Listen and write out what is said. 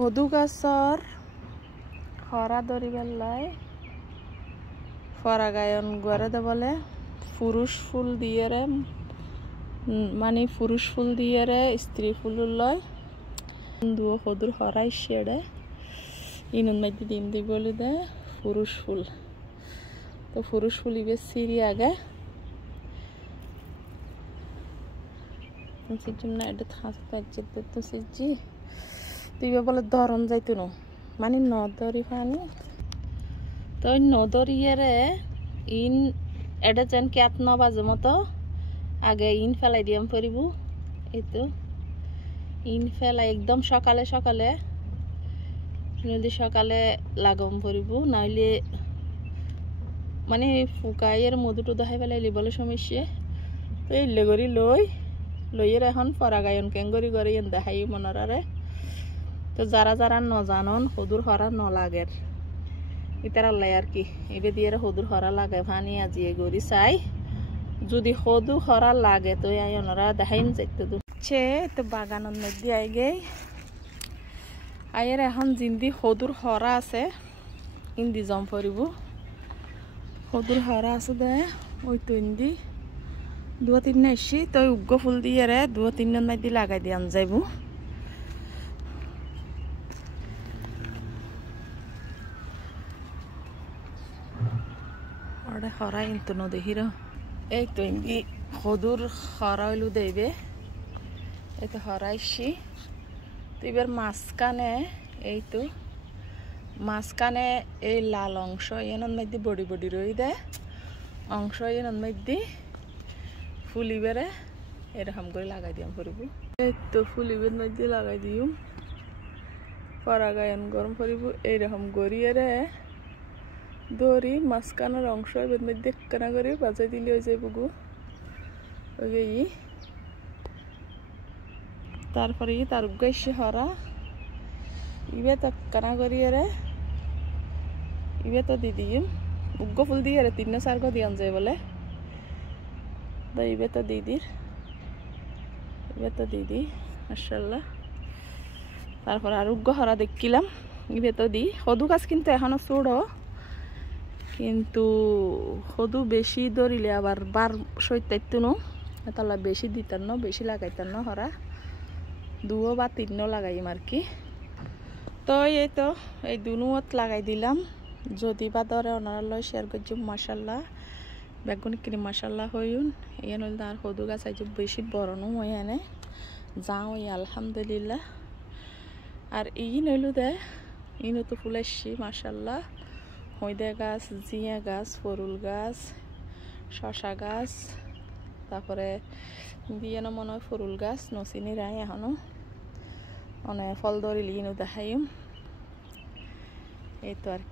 হদু গাছর খরা ধরি বেলায় পরাগায়ন করে দে বলে পুরুষ ফুল দিয়ে রে মানে পুরুষ ফুল দিয়ে রে স্ত্রী ফুল লয় দুও হদুর হরাই শেড়ে ইনুন মাইতে ডিম দি বলে দে পুরুষ ফুল তো পুরুষ ফুল ইবে সিরি আগে সিজুনা এটা থাকতে পারছে তো সিজি তুইবে বলে ধরন যাইতো না মানে নদরি পানি তো নদরিয়ে রে ইন এটা যেন ক্যাত 9 বাজে মতো আগে ইন ফেলাই দিয়াম পরিব এই তো ইন ফেলাই একদম সকালে সকালে যদি সকালে লাগাম পরিব নাইলে মানে ফুকাইয়ের মধু টুদু খাই ফেলাইলি বলে সমস্যা তো এই লেগরি লইয়ের এখন পরাগায়ন কেঙ্গরি করে দেখাই মনরারে তো যারা যারা নজানন হদুর হরা নলাগের ইতারা লাই আর কি এবে দিয়ে হদুর হরা লাগে ভানি আজি গড়ি চাই যদি হদু হরা লাগে তো ওনারা দেখাইম যাইতে দুচ্ছে তো বাগানের মধ্যে আই গে আয়ের এখন জিন্দি হদুর হরা আছে ইন্দি জম পরিব হদুর হরা আছে দে ওই তো ইন্দি 2-3 এসি তো উগ্গ ফুল দিয়ে রে 2-3 মাইদি লাগাই দিয়াম যাইব ওরে হরা ইন্তু ন দেখির এই তো ইন্দি হদুর হরা হইলু দেবে এই তো হরাইছি তো এবার মাঝখানে এই তো মাঝখানে এই লাল অংশ এনন মধ্যে বড়ি বড়ি রই দে অংশ এনন মধ্যে ফুলিবেরে এরকম করে লাগাই দিয়াম পরিব এই তো ফুলিবের মধ্যে লাগাই দিও পরাগায়ন গরম পরিব এইরকম গড়িয়ে রে দড়ি মাঝখানের অংশ এবার মধ্যে কানা করে বাজাই দিলে হয়ে যাইব গো ওই তারপরে তার গাইছে হরা ইবে তো কানা করিয়ে রে ইবে তো দি দিম উগ্গ ফুল দিয়ে রে 3-4 গো দিয়ান যায় বলে তো ইবে তো দিদির ইবে তো দিদি মাশাআল্লাহ তারপর আর উগ্গ হরা দেখিলাম ইবে তো দি হদু গাছ কিন্তু এখনো ছোট কিন্তু হদু বেশি ধরিলে আবার বার সইতাইতো না তাহলে বেশি দিতাম না বেশি লাগাইতাম না হরা 2 বা 3 লাগাইম আর কি তো এই তো এই দুনুত লাগাই দিলাম যদি বা ধরে ওনারা লয় শেয়ার করছি মাশাআল্লাহ বেগুন কিনে মাশাআল্লাহ হইউন এন হইল আর হদু গাছ আইজ বেশি বড় নো হই এনে যাও আলহামদুলিল্লাহ আর এই নইলু দে ইনো তো ফুলাইছি মাশাআল্লাহ হইদে গাছ জিয়া গাছ ফরুল গাছ শশা গাছ তারপরে দিয়ে না মনে হয় ফরুল গাছ নচিনি রায় এখনো অনেক ফল ধরিলি ইনো দেখাইম এই তো আর